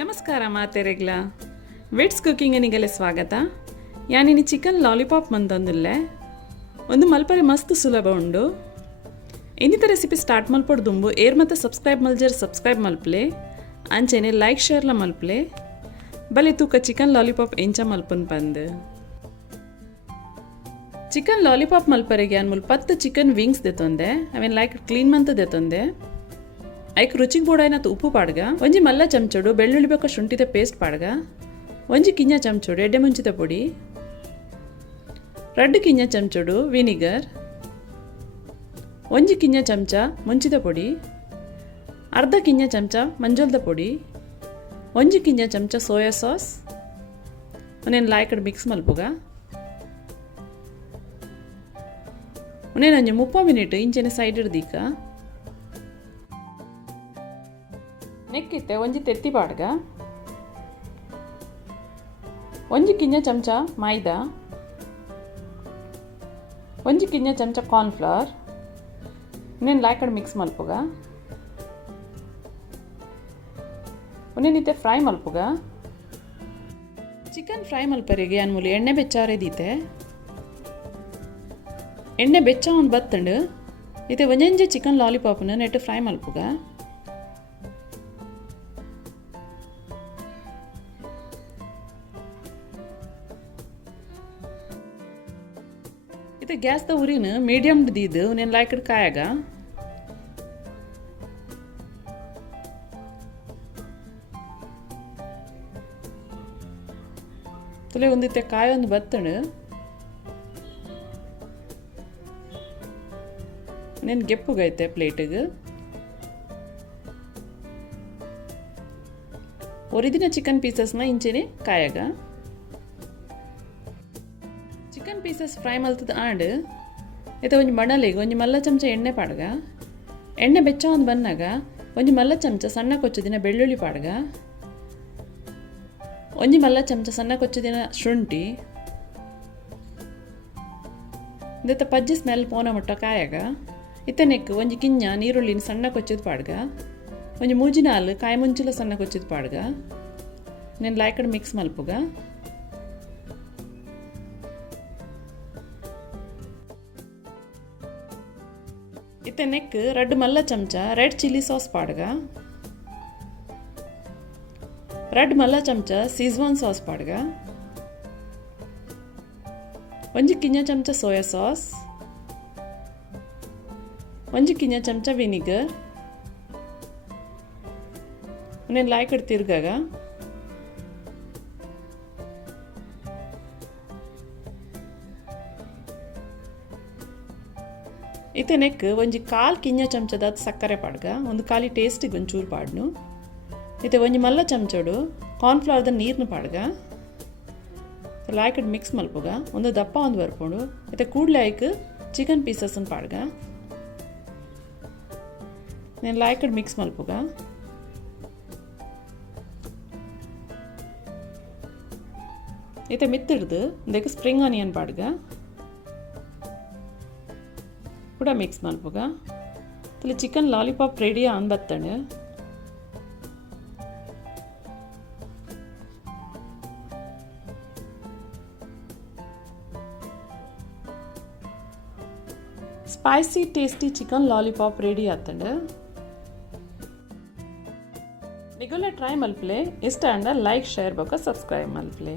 ನಮಸ್ಕಾರ ಮಾತೆರೆಗ್ಲ ವಿಡ್ಸ್ ಕುಕಿಂಗಿನಿಗೆಲ್ಲ ಸ್ವಾಗತ. ಯಾನಿನಿ chicken lollipop ಮಂತೊಂದುಲ್ಲೆ ಒಂದು ಮಲ್ಪರೆ ಮಸ್ತ್ ಸುಲಭ ಉಂಡು. ಇನ್ನಿತ ರೆಸಿಪಿ ಸ್ಟಾರ್ಟ್ ಮಲ್ಪೊಡು ದುಂಬು ಏರ್ ಮತ್ತು ಸಬ್ಸ್ಕ್ರೈಬ್ ಮಲ್ಜರ್ ಸಬ್ಸ್ಕ್ರೈಬ್ ಮಲ್ಪಲೆ ಅಂಚೆನೆ ಲೈಕ್ ಶೇರ್ಲ ಮಲ್ಪಲೆ ಬಲೆ ತೂಕ ಚಿಕನ್ ಲಾಲಿಪಾಪ್ ಎಂಚ ಮಲ್ಪನ್ ಪಂದು ಚಿಕನ್ ಲಾಲಿಪಾಪ್ ಮಲ್ಪರೆಗೆ ಅನ್ಮೂಲ್ 10 ಚಿಕನ್ ವಿಂಗ್ಸ್ ದೆತೊಂದೆ ಅವೇನು ಲೈಕ್ ಕ್ಲೀನ್ ಮಂತ ದೆತೊಂದೆ ಐಕ್ ರುಚಿಗೆ ಬೋಡಾಯ್ನತ್ತು ಉಪ್ಪು ಪಾಡ್ಗ ಒಂಜಿ ಮಲ್ಲ ಚಮಚೋಡು ಬೆಳ್ಳುಳ್ಳಿ ಬೇಕು ಶುಂಠಿದ ಪೇಸ್ಟ್ ಪಾಡ್ಗ ಒಂಜಿ ಕಿಂಜ ಚಮಚೋಡು ಎಡ್ಡೆ ಮುಂಚಿತ ಪೊಡಿ 2 ಕಿಂಜ ಚಮಚೋಡು ವಿನಿಗರ್ ಒಂಜಿ ಕಿಂಜ ಚಮಚ ಮುಂಚಿದ ಪೊಡಿ ಅರ್ಧ ಕಿಂಜ ಚಮಚ ಮಂಜೋಲ್ದ ಪೊಡಿ ಒಂಜಿ ಕಿಂಜ ಚಮಚ ಸೋಯಾ ಸಾಸ್ ಒನೇನು ಲಾಯ್ಕಡ್ ಮಿಕ್ಸ್ ಮಲ್ಪುಗ ಒನೇನು ಅಂಜು 30 ಮಿನಿಟ್ ಇಂಚೆನೆ ಸೈಡ್ ಹಿಡ್ದೀಕ ನೆಕ್ಕಿತ್ತೆ ಒಂಜಿ ತೆತ್ತಿ ಪಾಡ್ಗ ಒಂಜಿ ಕಿಂಜ ಚಮಚ ಮೈದಾ ಒಂಜಿ ಕಿಂಜ ಚಮಚ ಕಾರ್ನ್ಫ್ಲವರ್ ಇನ್ನೇನು ಲಾಯ್ಕಡ್ ಮಿಕ್ಸ್ ಮಲ್ಪುಗ ಒನ್ನೇನಿತ್ತೆ ಫ್ರೈ ಮಲ್ಪುಗ ಚಿಕನ್ ಫ್ರೈ ಮಲ್ಪರಿಗೆ ಅನ್ಮೂಲಿ ಎಣ್ಣೆ ಬೆಚ್ಚಾರೇದೀತೆ ಎಣ್ಣೆ ಬೆಚ್ಚ ಒಂದು ಬತ್ತಂಡು ಇತ್ತೆ ಒಂಜಂಜೆ ಚಿಕನ್ ಲಾಲಿಪಾಪ್ನ ನೆಟ್ಟು ಫ್ರೈ ಮಲ್ಪುಗ ಇತ್ತೆ ಗ್ಯಾಸ್ದ ಉರಿನ ಮೀಡಿಯಮ್ ದೀದು నేను ಲೈಕಡ್ ಕಾಯಾಗ ತುಲೆ ಒಂದಿತ್ತೆ ಕಾಯ ಒಂದು ಬತ್ತಣು నేను ಗೆಪ್ಪುಗೈತೆ ಪ್ಲೇಟಿಗೆ ಒರಿದಿನ ಚಿಕನ್ ಪೀಸಸ್ನ ಇಂಚೆನೆ ಕಾಯಾಗ ಚಿಕನ್ ಪೀಸಸ್ ಫ್ರೈ ಮಲ್ತದ ಆಂಡ್ ಇದು ಒಂಜಿ ಮಣಲೆಗೆ ಒಂಜಿ ಮಲ್ಲ ಚಮಚ ಎಣ್ಣೆ ಪಾಡ್ಗ ಎಣ್ಣೆ ಬೆಚ್ಚ ಒಂದು ಬನ್ನಾಗ ಒಂಜಿ ಮಲ್ಲ ಚಮಚ ಸಣ್ಣ ಕೊಚ್ಚುದಿನ ಬೆಳ್ಳುಳ್ಳಿ ಪಾಡ್ಗ ಒಂಜಿ ಮಲ್ಲ ಚಮಚ ಸಣ್ಣ ಕೊಚ್ಚುದಿನ ಶುಂಠಿ ಇದತ್ತ ಪಜ್ಜಿ ಸ್ಮೆಲ್ ಪೋನ ಮುಟ್ಟ ಕಾಯಾಗ ಇತ್ತನೆಕ್ ಒಂಜಿ ಕಿಂಜ ನೀರುಳ್ಳಿನ ಸಣ್ಣ ಕೊಚ್ಚುದು ಪಾಡ್ಗ ಒಂಜಿ ಮೂಜಿನ ಹಾಲು ಕಾಯಿ ಮುಂಚಿಲ ಸಣ್ಣ ಕೊಚ್ಚುದು ಪಾಡ್ಗ నేను ಲಾಯ್ಕಡ್ ಮಿಕ್ಸ್ ಮಲ್ಪುಗ ಇತ್ತೆ ನೆಕ್ 2 ಮಲ್ಲ ಚಮಚ ರೆಡ್ ಚಿಲ್ಲಿ ಸಾಸ್ ಪಾಡ್ಗ 2 ಮಲ್ಲ ಚಮಚ ಸೀಜ್ವಾನ್ ಸಾಸ್ ಪಾಡ್ಗ ಒಂಜಿ ಕಿಂಜ ಚಮಚ ಸೋಯಾ ಸಾಸ್ ಒಂಜಿ ಕಿಂಜ ಚಮಚ ವಿನಿಗರ್ నేను ಲಾಯ್ಕಡ್ ತಿರ್ಗಾಗ ಇತ್ತೆ ನೆಕ್ ಒಂಜಿ 1/4 ಕಿಂಜ ಚಮಚದ ಸಕ್ಕರೆ ಪಾಡ್ಗ ಒಂದು ಖಾಲಿ ಟೇಸ್ಟಿಗೆ ಒಂಚೂರು ಪಾಡ್ನು ಇತ್ತೆ ಒಂಜಿ ಮಲ್ಲ ಚಮಚೋಡು ಕಾರ್ನ್ಫ್ಲವರ್ದ ನೀರ್ನು ಪಾಡ್ಗ ಲಾಯ್ಕಡ್ ಮಿಕ್ಸ್ ಮಲ್ಪುಗ ಒಂದು ದಪ್ಪ ಒಂದು ಬರ್ಪುಂಡು ಇತ್ತೆ ಕೂಡ್ಲೆ ಐಕ್ ಚಿಕನ್ ಪೀಸಸ್ನ ಪಾಡ್ಗ నేను ಲಾಯ್ಕಡ್ ಮಿಕ್ಸ್ ಮಲ್ಪುಗ ಇತ್ತೆ ಮಿತ್ತಿಡ್ದು ಇದಕ್ಕೆ ಸ್ಪ್ರಿಂಗ್ ಆನಿಯನ್ ಪಾಡ್ಗ ಕೂಡ ಮಿಕ್ಸ್ ಮಲ್ಪುಗ ತಲೆ ಚಿಕನ್ ಲಾಲಿಪಾಪ್ ರೆಡಿ ಆನ್ ಬತ್ತಂಡು spicy tasty chicken lollipop ready ಆತಂಡು ನಿಗುಲ್ಲ ಟ್ರೈ ಮಲ್ಪಲೆ ಇಷ್ಟ ಅಂಡ ಲೈಕ್ ಶೇರ್ ಬೇಕಾ ಸಬ್ಸ್ಕ್ರೈಬ್ ಮಲ್ಪಲೆ.